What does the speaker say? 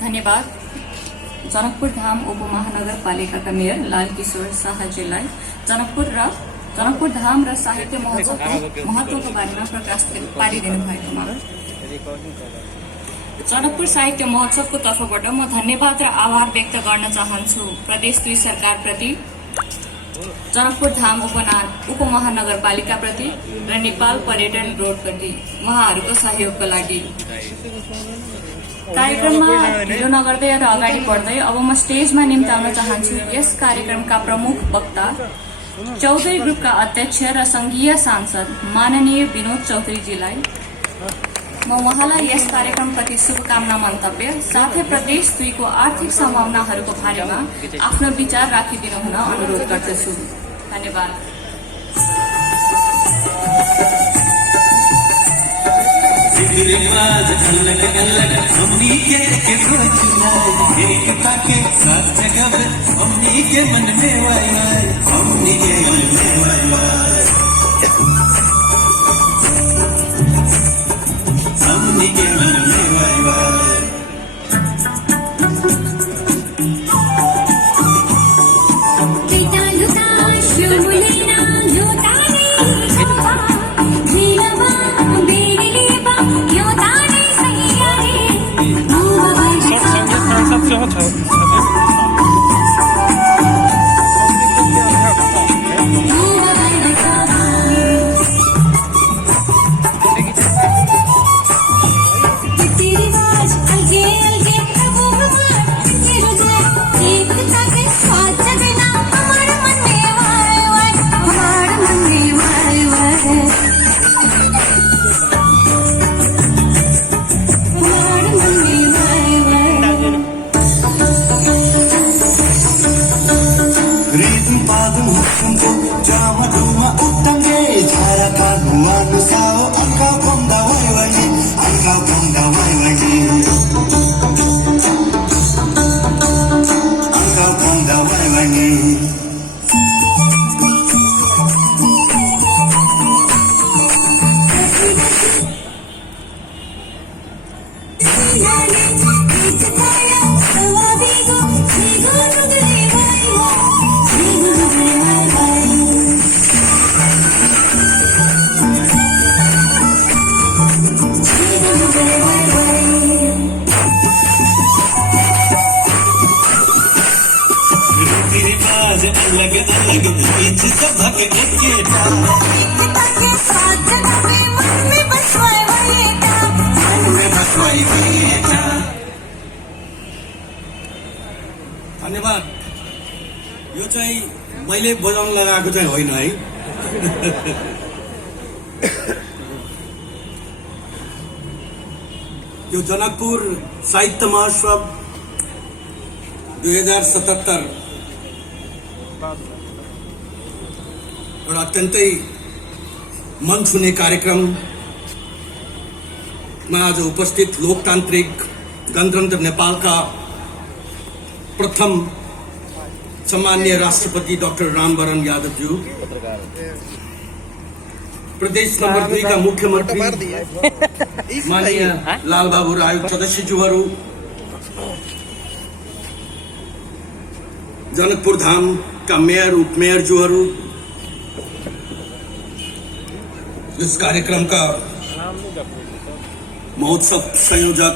धन्यवाद। जनकपुर धाम उपमहानगरपालिकाका मेयर लालकिशोर शाहजीलाई जनकपुर धाम र साहित्य महोत्सवको महत्वको बारेमा प्रकाश पारिदिनु भएकोमा जनकपुर साहित्य महोत्सवको तर्फबाट म धन्यवाद र आभार व्यक्त गर्न चाहन्छु प्रदेश 2 सरकारप्रति, जनकपुर धाम उपमहानगरपालिकाप्रति र नेपाल पर्यटन बोर्डप्रति उहाँहरूको सहयोगको लागि। कार्यक्रममा ढिलो नगर्दै र अगाडि बढ्दै अब म स्टेजमा निम्ताउन चाहन्छु यस कार्यक्रमका प्रमुख वक्ता, चौधरी ग्रुपका अध्यक्ष र संघीय सांसद माननीय विनोद चौधरीजीलाई। म उहाँलाई यस कार्यक्रमप्रति शुभकामना मन्तव्य साथै प्रदेश 2 को आर्थिक सम्भावनाहरूको बारेमा आफ्नो विचार राखिदिनु हुन अनुरोध गर्दछु। धन्यवाद। धन्यवाद। यो चाहिँ मैले बजाउन लगाएको चाहिँ होइन है। यो जनकपुर साहित्य महोत्सव 2077 एउटा अत्यन्तै मन छुने कार्यक्रममा आज उपस्थित लोकतान्त्रिक गणतन्त्र नेपालका प्रथम सम्माननीय राष्ट्रपति डाक्टर रामवरण यादवज्यू, प्रदेश नंबर 2 का मुख्यमंत्री माननीय लालबाबू राय, सदस्यज्यूहरू, जनकपुर धाम का मेयर उपमेयरज्यूहरू, इस कार्यक्रम का महोत्सव संयोजक